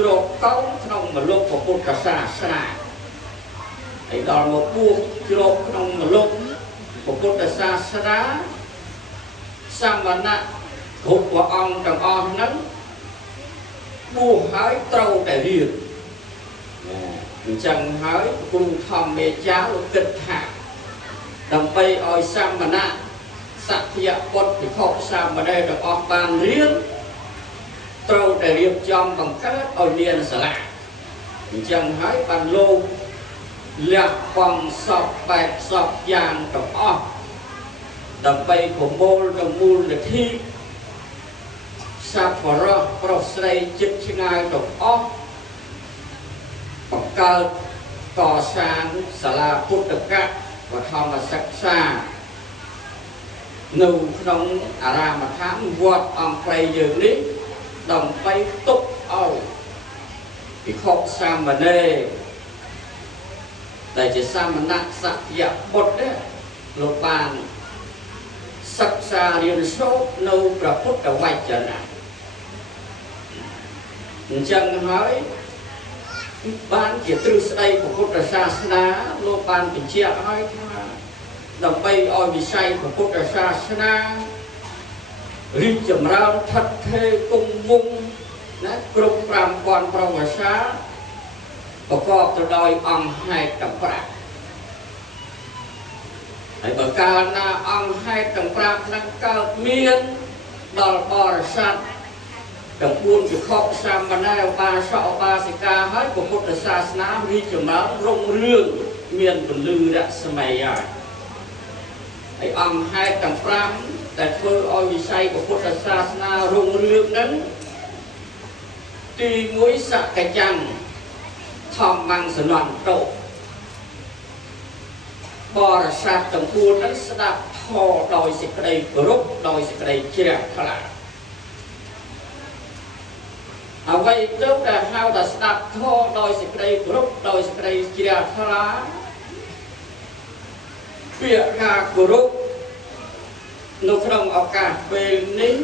ជ្រកកោក្នុងមលុបពុទ្ធសាសនាហើយដល់មកបួសជ្រកក្នុងមលុបពុទ្ធសាសនាសមណៈគ្រប់ព្រះអង្គទាំងអស់ហ្នឹងបួសហើយត្រូវតែរៀនអញ្ចឹងហើយគ្រូធម្មមេចាលោកគិតថាដើម្បីឲ្យសមណៈសក្យបុត្រភិក្ខុសាមណេរទាំងអស់បានរៀនត្រូវតែរៀបចំបង្កើតឲ្យមានសាលាអញ្ចឹងហើយបានលោកលះបង់សពបែបសពយ៉ាងទាំងអស់ដើម្បីប្រមូលទៅមូលនិធិសប្បុរសប្រុសស្រីចិត្តឆ្ងាយទាំងអស់បង្កើតកសាងសាលាពុទ្ធកៈវធម្មសិក្សានៅក្នុងអារាមដ្ឋានវត្តអង្គព្រៃយើងនេះដើម្បីទុកឲ្យភិក្ខុសាមណេរដែលជាសាមណៈសក្យបុត្រលោកបានសិក្សារៀនសូត្រនៅព្រះពុទ្ធវចនៈអញ្ចឹងហើយបានជាទ្រឹស្ដីពុទ្ធសាសនាលោកបានបញ្ជាក់ឲ្យថាដើម្បីឲ្យវិស័យពុទ្ធសាសនារីកចម្រើនថិតថេរគង់វង្សណាគ្រប់5000ប្រវត្តិសាស្ត្រប្រកបទៅដោយអង្គហេតុទាំង5ហើយបើកាលណាអង្គហេតុទាំង5ហ្នឹងកើតមានដល់បរិស័ទទាំង4ភិក្ខុសាមណេរឧបាសកឧបាសិកាហើយពុទ្ធសាសនារីកចម្រើនរុងរឿងមានពន្លឺរស្មីហើយអង្គហេតុទាំង5ដែលធ្វើឲ្យវិស័យពុទ្ធសាសនារុងរឿងហ្នឹងទី1សកញ្ញធម្មង្សនន្តោបរិស័ទទាំង4ហ្នឹងស្ដាប់ធម៌ដោយសេចក្តីគោរពដោយសេចក្តីជ្រះថ្លាអ្វីទៅដែលហៅថាស្ដាប់ធម៌ដោយសេចក្តីគោរពដោយសេចក្តីជ្រះថ្លាពាក្យថាគោរពនៅក្នុងឱកាសពេលនេះ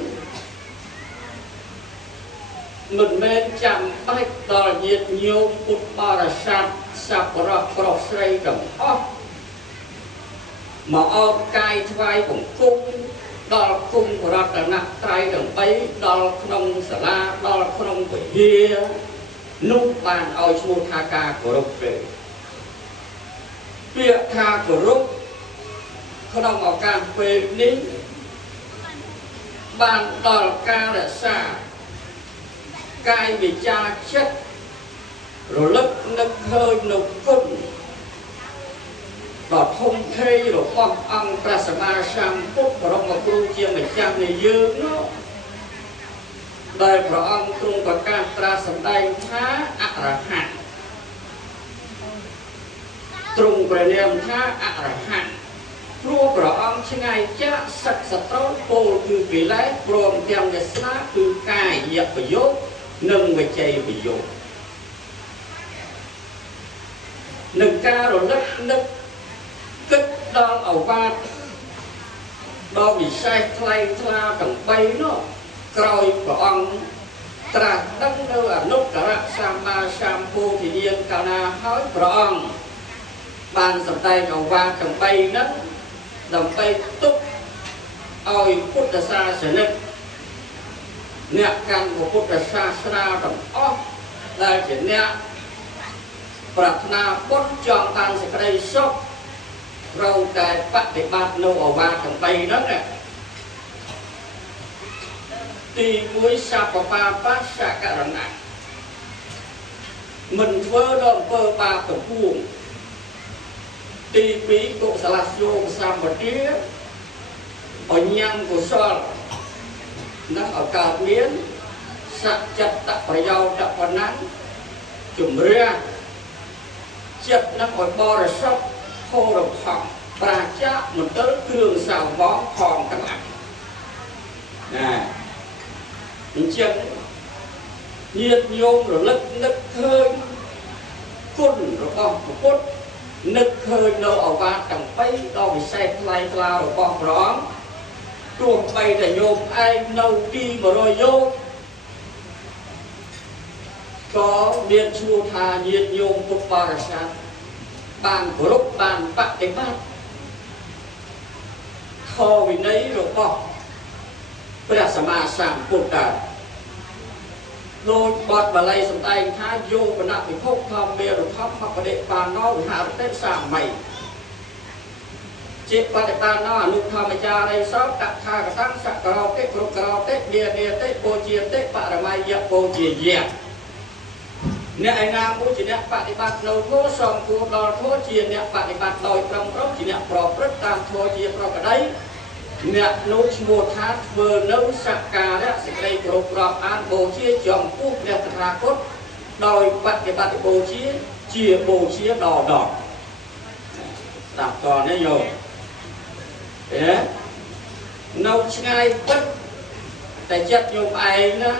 មិនមែនចាំបាច់ដល់ញាតិញោមពុទ្ធបរិស័ទសប្បុរសប្រុសស្រីទាំងអស់មកអោបកាយថ្វាយបង្គំដល់គុំរតនត្រ័យទាំង3ដល់ក្នុងសាលាដល់ក្នុងវិហារនោះបានឲ្យឈ្មោះថាការគោរពទេពាក្យថាគោរពក្នុងឱកាសពេលនេះបានដល់ការរក្សាកាយវិចារចិត្តរលឹកនឹកឃើញនៅគុណដ៏ធំធេងរបស់អង្គព្រះសម្មាសម្ពុទ្ធបរមគ្រូជាម្ចាស់នៃយើងនោះដែលព្រះអង្គទ្រង់ប្រកាសត្រាស់សម្ដែងថាអរហន្តទ្រង់ព្រះនាមថាអរហន្តព្រោះព្រះអង្គឆ្ងាយចាកសក្តិសត្រូវពលគឺកិលេសព្រមទាំងវាសនាគឺកាយប្រយោគនិងវិច័យប្រយោគនឹងការរលឹកនឹកគិតដល់អវាទដល់វិសេសថ្លៃថ្លាទាំង3នោះក្រោយព្រះអង្គត្រាស់ដឹងនៅអនុត្តរសម្មាសម្ពុទ្ធញ្ញាណកាលណាហើយព្រះអង្គបានសម្ដែងអវាទទាំង3ហ្នឹងដើម្បីទុកឲ្យពុទ្ធសាសនិកអ្នកកាន់ពុទ្ធសាសនាទាំងអស់ដែលជាអ្នកប្រាថ្នាបុណ្យចង់បានសេចក្តីសុខត្រូវតែបប្រតិបត្តិនៅអវាទទាំង3ហ្នឹងទី1សពបាបសករណៈមិនធ្វើដល់អំពើបាបទាំងពួងទី2កុសលយោសម្បទាអញ្ញំកុសលនឹងឱកាសមានសច្ចតប្រយោជន៍ប៉ុណ្ណាជំរះចិត្តនឹងឲ្យបរិសុទ្ធហូរផុសប្រាជ្ញាមន្ទិលគ្រឿងសង្វរផងទាំងអស់ណាអញ្ចឹងញាតិញោមរលឹកនឹកឃើញគុណរបស់ព្រះពុទ្ធនឹកឃើញនៅអវាទទាំង3ដ៏វិសេសថ្លៃថ្លារបស់ព្រះអង្គទោះបីតែញោមឯងនៅទី100យោគ ก็เรียนชูทาเยียนโยมปุปปาราชาบานกรุบบานปฏิบัติขอวินัยหลวงพ่อพระสัมมาสัมพุทธเจ้าโดยบทบาลีสมได็จท้าโยปนักพิภพธรรมเมรุทัพพระประเดปานนอวิหารเตสามใหม่จิตปฏิปานนอนุธรรมจารีสอบตักขากตั้งสักกราวเตกรุกราวเตเดียเเตโปเจียเตปรมัยยะโปเจียเยเนี่ยไอ้นางผู้จีเนี่ยปฏิบัติเราโทษสองตัวเราโทษเจียเนี่ยปฏิบัติโดยตรงรบจีเนี่ยปลอบพระตามโทษเจียปลอบกระไดเนี่ยนุชโมทัศเบอร์นุสักการและสิกระไดกรุบกรอบอ่านโบเชียจอมปุ๊บเนี่ยตราคตโดยปฏิบัติโบเชียเจียโบเชียดอกตัดต่อเนี่ยโยเอ๊ะนุชไงปุ๊บแต่จัดโยมไอ้นะ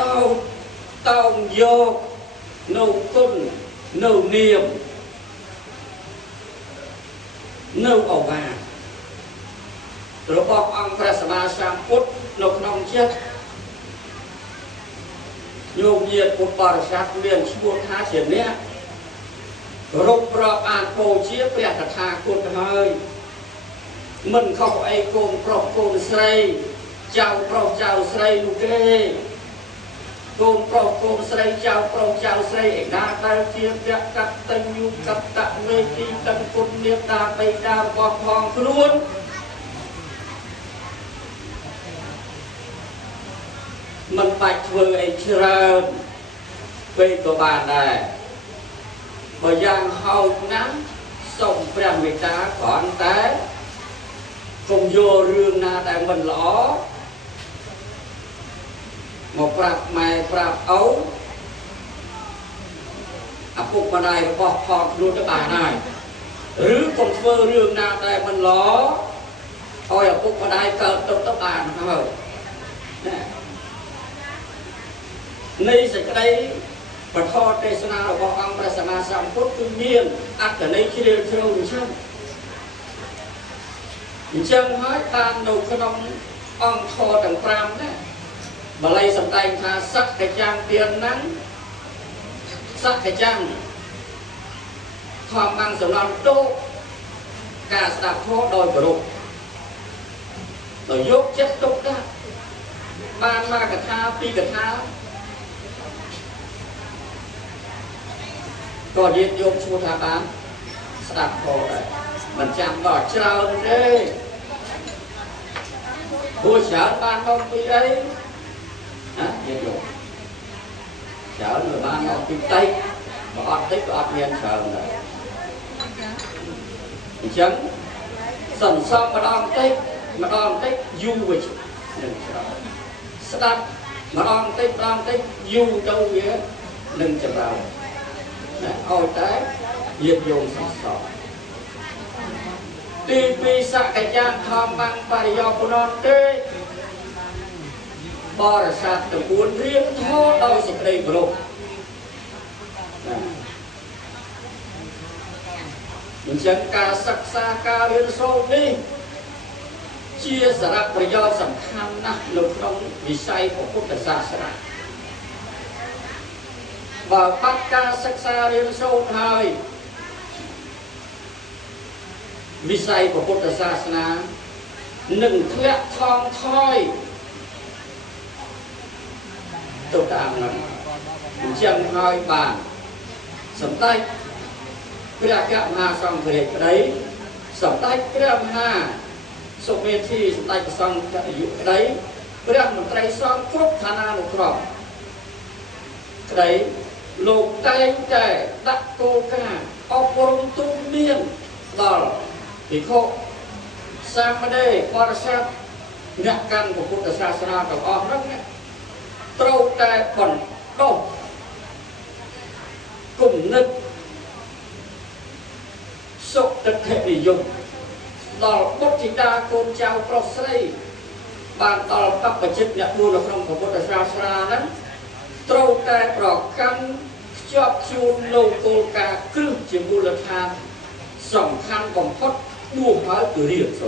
ต้องโยกนูตุ้นนูเนียมนูออกมาระบบองค์พระสัมมาสัมพุทธนกน้องเจ็ดโยมเยียดปุปปาราชาเรียนชั่วท้าเฉียนเนี้ยรูปรอบอ่านโพเชียเปรียกทาคุณเฮยมันเข้าไอ้โกนปลอกโกนใส่เจ้าปลอกเจ้าใส่ลูกเอ้โกนปลอกโกนใส่เจ้าปลอกเจ้าใส่เอกนาตาเทียมยักษ์กัดตังยุกัดตะเวทีตังคุณเนียตาไปดาวปอกพองคล้วนมันไปเถื่อไอ้เชื่อไปตัวบ้านได้บางอย่างเฮานั้นส่งเปลี่ยนเวลาก่อนแต่คงโยเรื่องนาแต่มันหล่อมาปรับไม่ปรับเอาพวกมาได้ก็พอดูจะบาได้หรือคนเฟอเรื่องนาแต่มันหล่อเอาพวกมาได้เกิดตกตะบานเขาในสิ่งใดประทอดเทศนาขององค์พระสัมมาสัมพุทธเมียนอัตในที่เรียนเท่านี้ใช่จังให้ตามดูขนมองค์ทอต่างปรามเนี่ยบาลีสำคัญทาสักกระจังเตียนนั้นสักกระจังความบังสำนักโตการสดับโทษโดยกระดุกโดยยกเจ็ดตุกได้บานมากระทาปีกระทาก็ยึดโยมชูธาบานสดับโทษได้มันจำต่อเจ้าเลยผู้เชิญบ้านต้องปีไอ้ฮะยึดโยมเชิญหรือบ้านต้องปีไตมาอดติ๊กอดเงียนเชิญเลยฉันสั่งซ้อมมาดองติ๊กยูไปหนึ่งเชิญสดับมาดองติ๊กยูเจ้าเยอะหนึ่งจะเราเอาแต่ยึดโยมสอบตีปีสักยานทอมบังปริยปนนเตบริษัทตะกูลเรียนโทษโดยสิกรีกรุมันจังการศึกษาการเรียนโซนี้เชี่ยสาระประโยชน์สำคัญนะลงตรงวิสัยของพุทธศาสนาบ่ปักการศึกษาเรียนโซไทยวิสัยของพุทธศาสนาหนึ่งเทือกทองถ้อยตัวตามนั้นเชียงหอยบานสำได้พระแก้วมาสองเถิดได้สำได้พระมาสุเมธีสำได้สองจะอยู่ได้พระมนตรีสองครบธนานุเคราะห์ได้โลกใจใจดักโกกาอบรมตุ้มเมียนตลอดที่เขาสร้างมาได้บริษัทนักการของพุทธศาสนากับออกนั้นเนี่ยตรงแต่ผลโตกลุ่มนึกสุขเทนิยมตลอดพุทธิดาโกนเจ้าปรสไลบานตลอดปัปจิตเนี่ยดูในคำของพุทธศาสนานั้นตรงแต่ปลอกกันชอบชูนโลโกกาครึ่งจิบุลธาสำคัญของพจน์ดูพระตุเรียนโส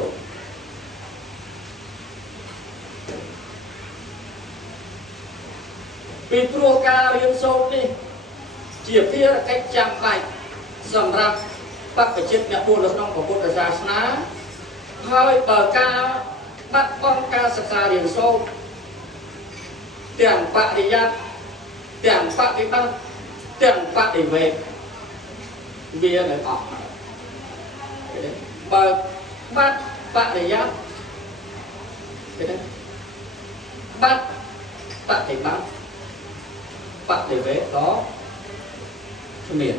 ពីព្រោះការរៀនសូត្រនេះជាភារកិច្ចចាំបាច់សម្រាប់បព្វជិតអ្នកបួសនៅក្នុងពុទ្ធសាសនាហើយបើការបាត់បង់ការសិក្សារៀនសូត្រទាំងបរិយ័តទាំងបប្រតិបត្តិទាំងបដិវេកវានៅអស់បើបាត់បរិយ័តគេថាបាត់បប្រតិបត្តិបដិវេកក៏គ្មាន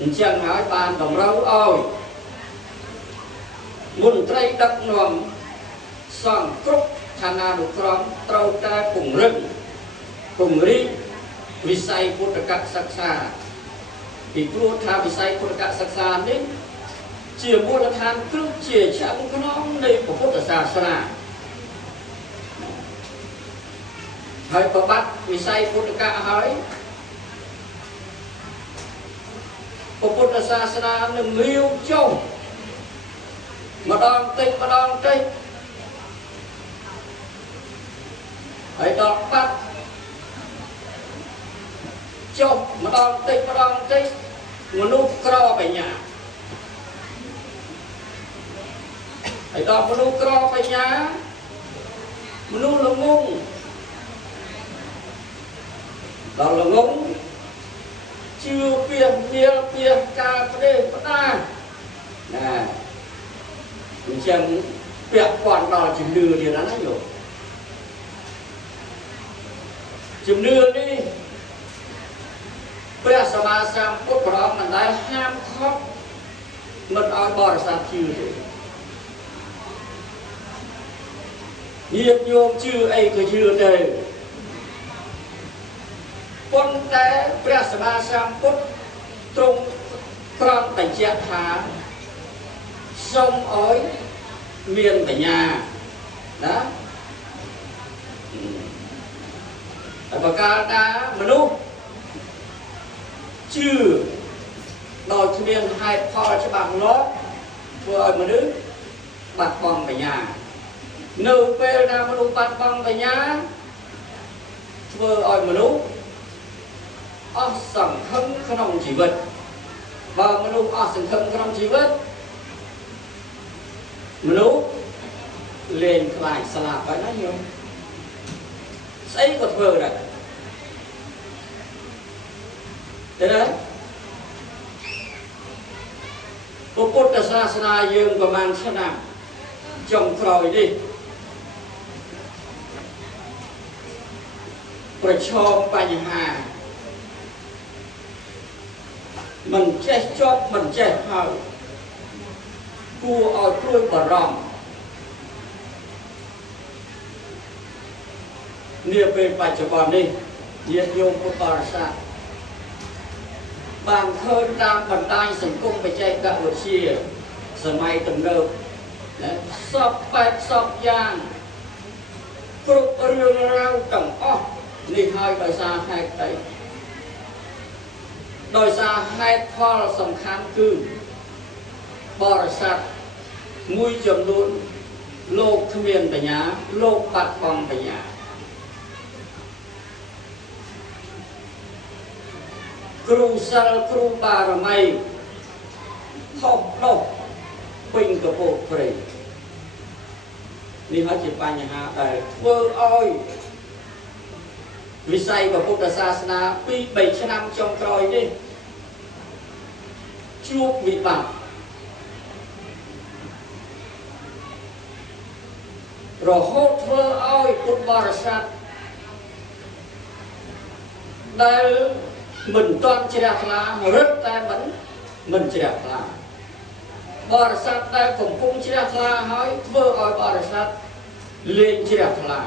អញ្ចឹងហើយបានតម្រូវឲ្យមន្ត្រីដឹកនាំសង្ឃគ្រប់ឋានានុក្រមត្រូវតែពង្រឹងពង្រីកវិស័យពុទ្ធកសិក្សាពីព្រោះថាវិស័យពុទ្ធកសិក្សានេះជាមូលដ្ឋានគ្រឹះជាឆ្អឹងខ្នងនៃពុទ្ធសាសនាហើយប្របាត់វិស័យពុទ្ធកហើយពុទ្ធសាសនានឹងងាវចុះម្ដងតិចម្ដងតិចហើយដល់បាត់ចុះម្ដងតិចម្ដងតិចមនុស្សក្របញ្ញាហើយដល់មនុស្សក្របញ្ញាមនុស្សល្ងងដល់ល្ងងជឿពីវាលពីការប្រទេសផ្ដាណាអញ្ចឹងពាក់ព័ន្ធដល់ជំនឿទៀតណាយោជំនឿនេះព្រះសម្មាសម្ពុទ្ធព្រះអង្គមិនដែលហាមឃាត់មិនឲ្យបរិស័ទជឿទេញាតិញោមជឿអីក៏ជឿទៅប៉ុន្តែព្រះសម្មាសម្ពុទ្ធទ្រង់ប្រំបញ្ជាក់ថាសូមឲ្យមានបញ្ញាណាតែបើកាលណាមនុស្សជឿដោយគ្មានហេតុផលច្បាស់លាស់ធ្វើឲ្យមនុស្សបាត់បង់បញ្ញានៅពេលណាមនុស្សបាត់បង់បញ្ញាធ្វើឲ្យមនុស្សអស់សង្ឃឹមក្នុងជីវិតបើមនុស្សអស់សង្ឃឹមក្នុងជីវិតមនុស្សលែងខ្លាចស្លាប់ហើយណាញោមស្អីក៏ធ្វើដែរទេពុទ្ធសាសនាយើងប្រហែលឆ្នាំចុងក្រោយនេះប្រឈមបញ្ហាមិនចេះចប់មិនចេះហើយគួរឲ្យព្រួយបារម្ភនាពេលបច្ចុប្បន្ននេះញាតិញោមពុទ្ធបរិស័ទបានឃើញតាមបណ្ដាញសង្គមបច្ចេកវិទ្យាសម័យទំនើបសពបែបសពយ៉ាងគ្រប់រឿងរ៉ាវទាំងអស់នេះហើយដោយសារហេតុអីដោយសារហេតុផលសំខាន់គឺបរិស័ទមួយចំនួនលោកគ្មានបញ្ញាលោកបាត់បង់បញ្ញាគ្រូសិលគ្រូបារមីថប់ដុសពេញកពកព្រៃនេះហើយជាបញ្ហាដែលធ្វើឲ្យវិស័យពុទ្ធសាសនា2-3ឆ្នាំចុងក្រោយនេះជួបវិបត្តិរហូតធ្វើឲ្យពុទ្ធបរិស័ទដែលមិនទាន់ជ្រះថ្លារឹតតែមិនជ្រះថ្លាបរិស័ទដែលកំពុងជ្រះថ្លាហើយធ្វើឲ្យបរិស័ទលែងជ្រះថ្លា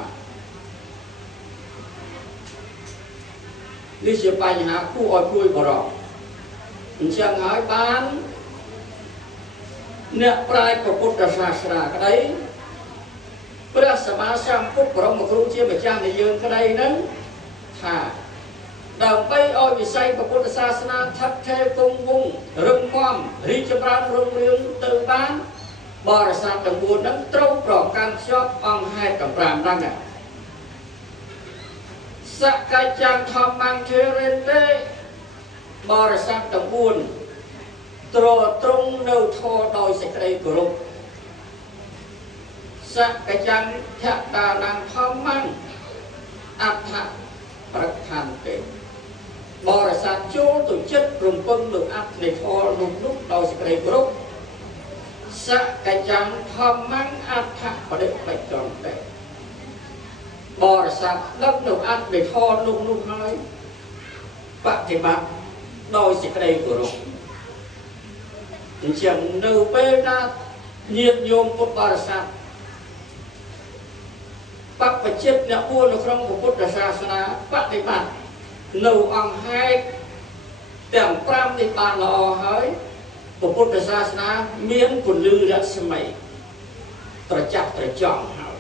នេះជាបញ្ហាគួរឲ្យព្រួយបារម្ភអញ្ចឹងហើយបានអ្នកប្រាជ្ញពុទ្ធសាសនាក្តីព្រះសម្មាសម្ពុទ្ធបរមគ្រូជាម្ចាស់នៃយើងក្តីនឹងថាដើម្បីឲ្យវិស័យពុទ្ធសាសនាថិតថេរគង់វង្សរឹងមាំរីកចម្រើនរុងរឿងទៅបានបរិស័ទទាំង4នឹងត្រូវប្រកាន់ខ្ជាប់អង្គហេតុទាំង5ហ្នឹង សកច្ចំធម្មង្ឃេរិនទេបរិស័ទទាំង4ទ្រទ្រង់នៅធម៌ដោយសេចក្តីគោរពសកច្ចំធតានងធម្មង្ឃអដ្ឋប្រខន្តិបរិស័ទចូលទៅចិត្តរំពឹងលើអត្ថនៃធម៌នោះដោយសេចក្តីគោរពសកច្ចំធម្មង្ឃអដ្ឋបដិបច្ចន្តិបរិស័ទដឹកនៅអត្ថនៃធម៌នោះហើយបប្រតិបត្តិដោយសេចក្តីគោរពអញ្ចឹងនៅពេលណាញាតិញោមពុទ្ធបរិស័ទបព្វជិតអ្នកពួរនៅក្នុងពុទ្ធសាសនាបប្រតិបត្តិនៅអង្គហេតុទាំង5នេះបានល្អហើយពុទ្ធសាសនាមានពន្លឺរស្មីត្រចះត្រចង់ហើយ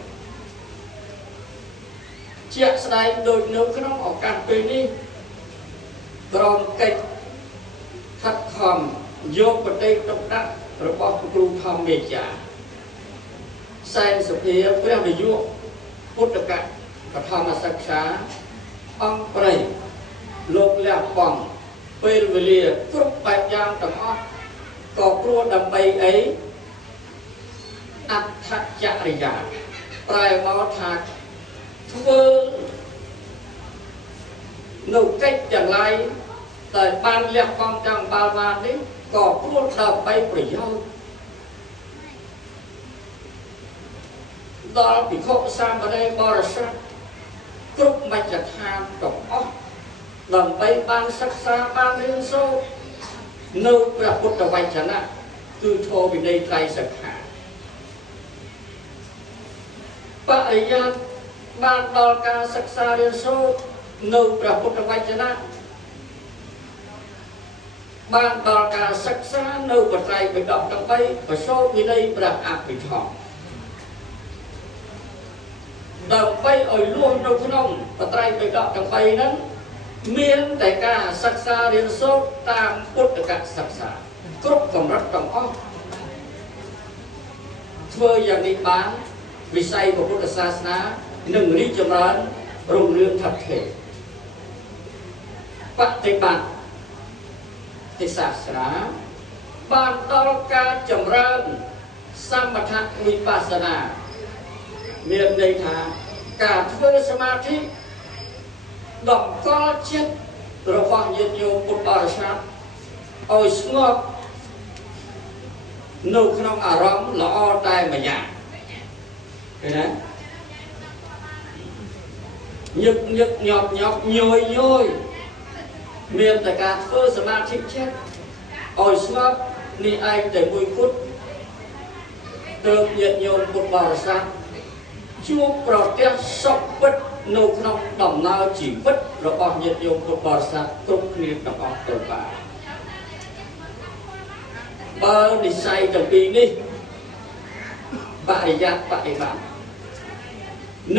ជាក់ស្ដែងដូចនៅក្នុងឱកាសពេលនេះក្រុមកិច្ចខិតខំយកបដិទុកដាក់របស់គ្រូធម្មមេចាសែនសុភាព្រះនាយកពុទ្ធកបឋមសិក្សាអង្គព្រៃលោកលះបង់ពេលវេលាគ្រប់បែបយ៉ាងទាំងអស់ក៏ព្រោះដើម្បីអីអដ្ឋចរិយាប្រែមកថាធ្វើនៅកិច្ចទាំងឡាយតែបានលះបង់ទាំងបាននេះក៏ព្រោះដើម្បីប្រយោជន៍ដល់ភិក្ខុសាមណេរបរិស័ទគ្រប់មជ្ឈដ្ឋានទាំងអស់ដើម្បីបានសិក្សាបានរៀនសូត្រនៅព្រះពុទ្ធវចនៈគឺធម៌វិន័យត្រៃសិក្ខាបរិយាបានដល់ការសិក្សារៀនសូត្រនៅព្រះពុទ្ធវចនៈបានដល់ការសិក្សានៅបត្រៃបិដកទាំង3ប្រសូតវិន័យព្រះអភិធម្មដើម្បីឲ្យលួសនៅក្នុងបត្រៃបិដកទាំង3ហ្នឹងមានតែការសិក្សារៀនសូត្រតាមពុទ្ធកសិក្សាគ្រប់កម្រិតទាំងអស់ធ្វើយ៉ាងនេះបានវិស័យពុទ្ធសាសនានឹងរីកចម្រើនរុងរឿងថិតថេរបប្រតិបត្តិទីសាស្ត្រាបានដល់ការចម្រើនសមថវិបស្សនាមានន័យថាការធ្វើសមាធិតម្កល់ចិត្តរបស់ញាតិញោមពុទ្ធបរិស័ទឲ្យស្ងប់នៅក្នុងអារម្មណ៍ល្អតែម្យ៉ាងឃើញទេញឹកញឹកញាប់ញាប់ញយញយមានតែការធ្វើសមាធិចិត្តឲ្យស្ងប់នេះឯងតែមួយគត់ទើបញាតិញោមពុទ្ធបរិស័ទជួបប្រទះសុខពិតនៅក្នុងដំណើរជីវិតរបស់ញាតិញោមពុទ្ធបរិស័ទគ្រប់គ្នាទាំងអស់ទៅបានបើនិស័យទាំងពីរនេះបរិយ័តបដិបត្តិ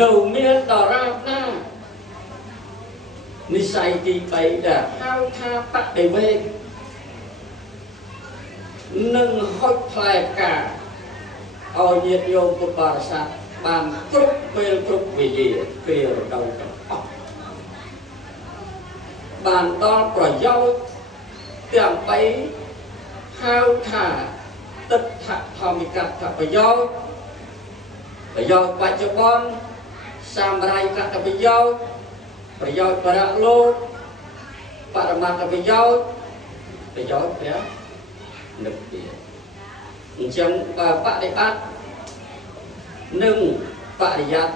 នៅមានដរាបណានិស័យទី3ដែលហៅថាបដិវេកនឹងហុចផ្លែផ្កាឲ្យញាតិញោមពុទ្ធបរិស័ទបានគ្រប់ពេលគ្រប់វេលាពេលរដូវទាំងអស់បានដល់ប្រយោជន៍ទាំង3ហៅថាទិដ្ឋធម្មិកតប្រយោជន៍បច្ចុប្បន្នសម្រាយកតប្រយោជន៍ប្រយោជន៍បរលោកបរមត្តប្រយោជន៍ព្រះនិព្វានអញ្ចឹងបើបដិបត្តិនិងបរិយ័ត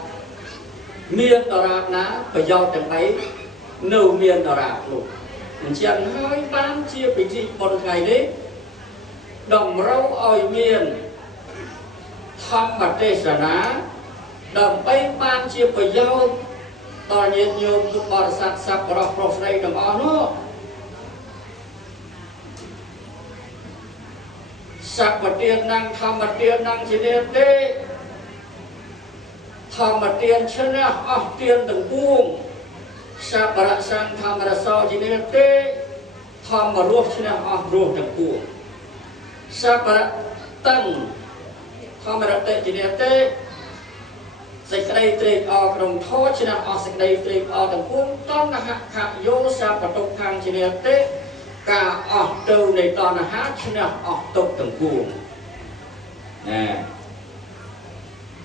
មានដរាបណាប្រយោជន៍ទាំង3នៅមានដរាបនោះអញ្ចឹងហើយបានជាពិធីបុណ្យថ្ងៃនេះតម្រូវឲ្យមានធម្មទេសនាដើម្បីបានជាប្រយោជន៍ដល់ញាតិញោមពុទ្ធបរិស័ទសប្បុរសប្រុសស្រីទាំងអស់នោះសព្វទាននំធម្មទាននំជានិទេធម្មទានឈ្នះអស់ទានទាំងពួងសព្វរសង្ឃធម្មរសោជានិទេធម្មរស់ឈ្នះអស់រស់ទាំងពួងសព្វរតੰធម្មរតិជានិទេស សេចក្តីត្រេកអរក្នុងធម៌ឆ្នាំអស់សេចក្តីត្រេកអរទាំងពួងតណ្ហាខយោសាបតុខាងជាទេការអស់ទៅនៃតណ្ហាឈ្នះអស់ទុកទាំងពួងណា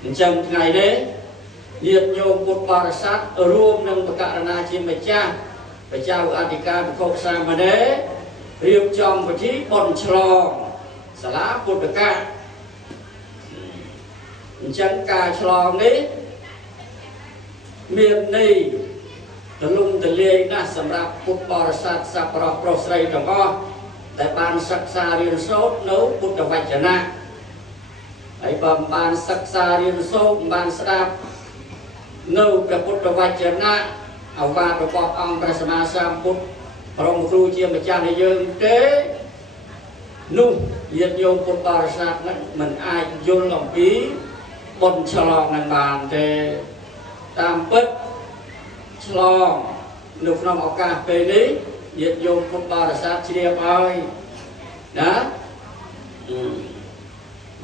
អញ្ចឹងថ្ងៃនេះញាតិញោមពុទ្ធបរិស័ទរួមនឹងបកករណាជាម្ចាស់ព្រះចៅអធិការភិក្ខុសាមណេររៀបចំពិធីបុណ្យឆ្លងសាលាពុទ្ធកាអញ្ចឹងការឆ្លងនេះមានន័យទលំទលាយណាស់សម្រាប់ពុទ្ធបរិស័ទសប្បុរសប្រុសស្រីទាំងអស់ដែលបានសិក្សារៀនសូត្រនៅពុទ្ធវចនៈហើយបើបានសិក្សារៀនសូត្របានស្ដាប់នៅព្រះពុទ្ធវចនៈអវាទរបស់អង្គព្រះសម្មាសម្ពុទ្ធបរមគ្រូជាម្ចាស់នៃយើងទេនោះញាតិញោមពុទ្ធបរិស័ទនឹងមិនអាចយល់អំពីបុណ្យឆ្លងនឹងបានទេតាមពិតឆ្លងនៅក្នុងឱកាសពេលនេះញាតិញោមពុទ្ធបរិស័ទជ្រាបហើយណា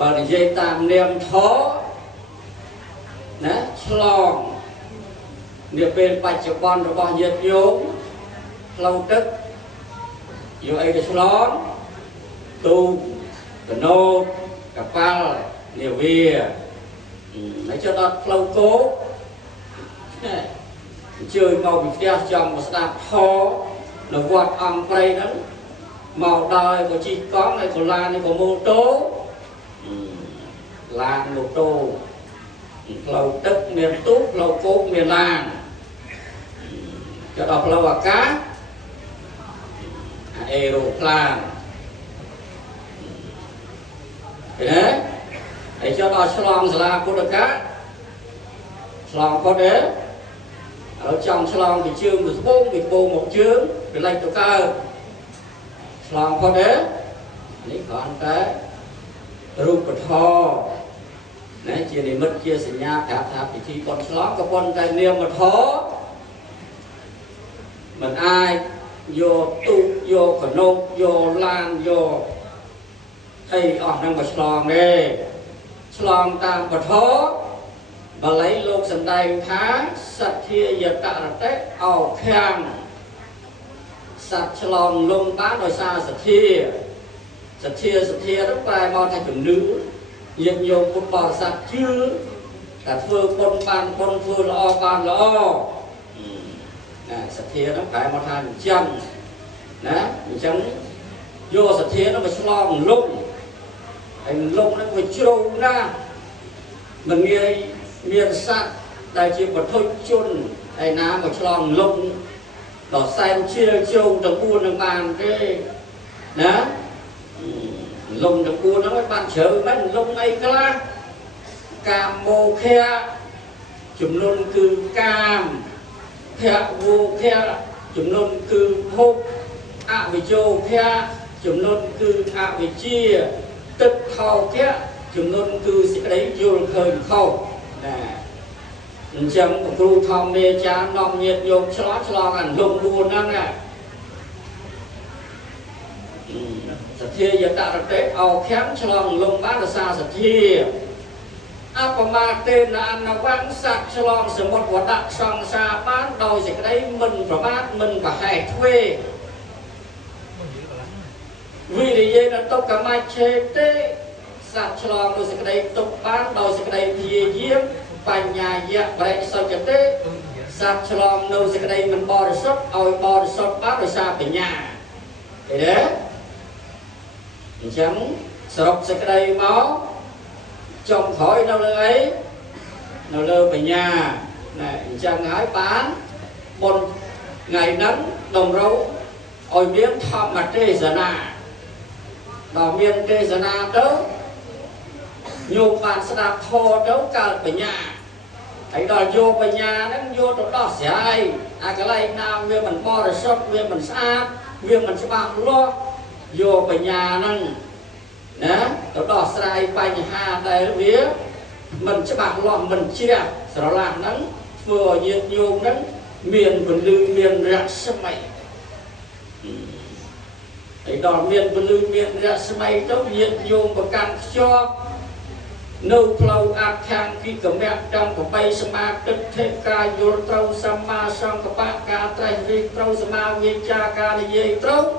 បើនិយាយតាមនាមធម៌ណាឆ្លងនាពេលបច្ចុប្បន្នរបស់ញាតិញោមផ្លូវទឹកយកអីទៅឆ្លងទូកកណូតកប៉ាល់នាវាហើយចុះដល់ផ្លូវគោកអញ្ជើញមកពីផ្ទះចង់មកស្ដាប់ធម៌នៅវត្តអង្គព្រៃហ្នឹងមកដល់ក៏ជិះកង់ហើយកន្លាននេះក៏ម៉ូតូឡានម៉ូតូផ្លូវទឹកមានទូកផ្លូវគោកមានឡានចុះដល់ផ្លូវអាកាសអេរ៉ូផ្លានឃើញទេហើយចុះដល់ឆ្លងសាលាពុទ្ធកាឆ្លងពុទ្ធទេឥឡូវចង់ឆ្លងពីជើងទៅត្បូងពីត្បូងមកជើងពីលិចទៅកើតឆ្លងពុទ្ធទេនេះគ្រាន់តែរូបធម៌ណាជានិមិត្តជាសញ្ញាប្រាប់ថាពិធីបុណ្យឆ្លងក៏ប៉ុន្តែនាមធម៌មិនអាចយកទូកយកកណូតយកឡានយកអីអស់នឹងមកឆ្លងទេឆ្លងតាមពធបាលីលោកសម្ដែងថាសទ្ធាយតរតិអោខាំងសត្វឆ្លងលំបានដោយសារសទ្ធានោះប្រែមកថាជំនឿញាតិញោមពុទ្ធបរិស័ទជឿតែធ្វើបុណ្យបានបុណ្យធ្វើល្អបានល្អសទ្ធានោះប្រែមកថាអញ្ចឹងណាអញ្ចឹងយកសទ្ធានោះមកឆ្លងលំហើយលំនោះវាជ្រៅណាស់មិនងាយមានសត្វដែលជាបទុជនឯណាមកឆ្លងលំដល់សែនជ្រាលជ្រៅទាំង4នឹងបានទេណាលំទាំង4ហ្នឹងបានជ្រៅមែនលំអីខ្លះកាមោខៈចំនួនគឺកាមភៈវោខៈចំនួនគឺភពអវិជ្ជោខៈចំនួនគឺអវិជ្ជាទឹកខោខៈចំនួនគឺសេចក្តីយល់ឃើញខុសណាអញ្ចឹងគ្រូធម្មមេចារនាំញាតិញោមឆ្លងអាលំ4ហ្នឹងណាសទ្ធាយតរតិអោខាំឆ្លងលំបានរសាសទ្ធាអបមាទេនអនវង្សសឆ្លងសមុទ្រវដៈសង្សារបានដោយសេចក្តីមិនប្រមាទមិនប្រហែសទ្វេវិរិយេនតុកមច្ឆេទេសត្វឆ្លងដោយសេចក្តីទុកបានដោយសេចក្តីព្យាយាមបញ្ញាយៈបរិសុទ្ធទេសត្វឆ្លងនៅសេចក្តីមិនបរិសុទ្ធឲ្យបរិសុទ្ធបានដោយសារបញ្ញាឃើញទេអញ្ចឹងសរុបសេចក្តីមកចុងក្រោយនៅលើអីនៅលើបញ្ញាណែអញ្ចឹងហើយបានបុណ្យថ្ងៃហ្នឹងតម្រូវឲ្យមានធម្មទេសនាដល់មានទេសនាទៅញោមបានស្ដាប់ធម៌ទៅកើតបញ្ញាហើយដល់យកបញ្ញាហ្នឹងយកទៅដោះស្រាយអាកន្លែងណាវាមិនបរិសុទ្ធវាមិនស្អាតវាមិនច្បាស់លាស់យកបញ្ញាហ្នឹងណាទៅដោះស្រាយបញ្ហាដែលវាមិនច្បាស់លាស់មិនជ្រះស្រឡះហ្នឹងធ្វើឲ្យញាតិញោមហ្នឹងមានពលឺមានរស្មីហើយដល់មានពលឺមានរស្មីទៅញាតិញោមប្រកាន់ខ្ជាប់ nô plau ác khang khi cầm mẹ trong của bay sama tức thế ca yul trâu sama sang của bác ca trai vi trâu sama vi cha ca đi dây trâu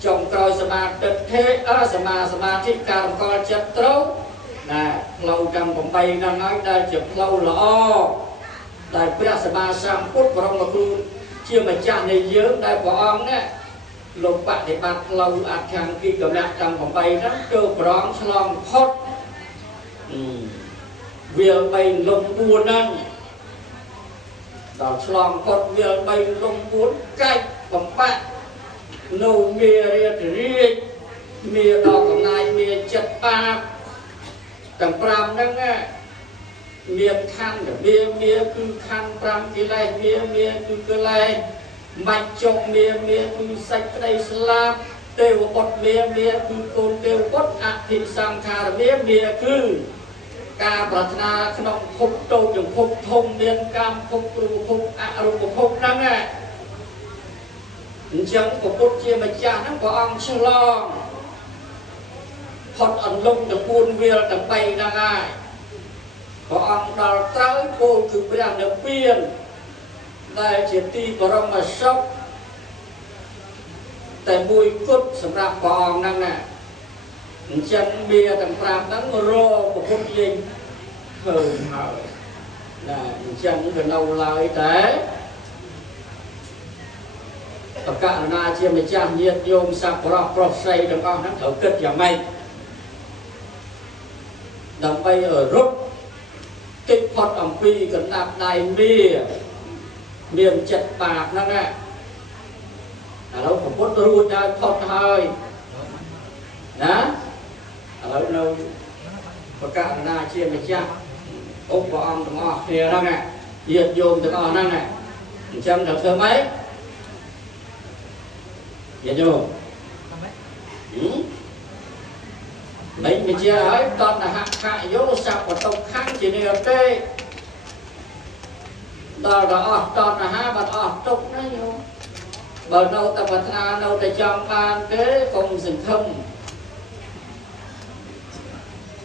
trong coi sama tức thế sama thích ca coi chất trâu nè lâu trong của bay đang nói đây chụp lâu lọ đại bia sama sang phút vào trong mà cứ chia mà cha này nhớ đại của ông á lục bạn thì bác lâu ác khang khi cầm mẹ trong của bay rất cơ bóng long hot việc bay lông buồn ăn đó lòng con việc bay lông buồn cách bằng bạn nâu mìa riêng mìa đỏ của ngài mìa chật ba tầng pram đó nghe mìa khăn mìa cứ khăn pram cái này mìa cứ cái này mạch chọc mìa cứ sạch cái đây slap đều bột mìa cứ côn đều bột ạ thị sang khá mìa cứ ca bát naขนมภพโตอย่างภพทงเรียนกรรมภพรูภพอรูปภพนั่นแหละจังพระพุทธเจ้ามาจานั่งพระองค์ฉลองพอดอันลงตะปูนเวียตะไปนั่งไงพระองค์ดาวเต้าโพคือพระเนเปียนได้เจตีพระมาศพแต่บุยกุศสำหรับพระองค์นั่นแหละจังเบียต่างพรามนั้นรอพระพุทธยิงเถิดหายนะจังเป็นเอาลายแต่ประกาศนาเชียมจามเยียดโยมสักปรอกปลอกใส่ดังอ้อนั้นเถิดเกิดอย่างไม่ดังไปรถติดพอดอ่ำปีกันนับในเมียนจัดปากนั่นแหละแล้วพระพุทธรูปได้พอดหายนะแล้วเราประกาศนาเชียร์ไม่จ้าองค์พระองค์ต้องออกเนี่ยนั่นไงเหยียดโยมต้องออกนั่นไงจำđược thơ mấyเหยียดโยมmấy mình chia ấy toàn là hạt hạ yếu sạp và tông kháng chỉ này ở đây đó là ọt toàn là hai bạn ọt trục đấy vô bờ đâu ta bật ra đâu ta chọn ban kế không dừng không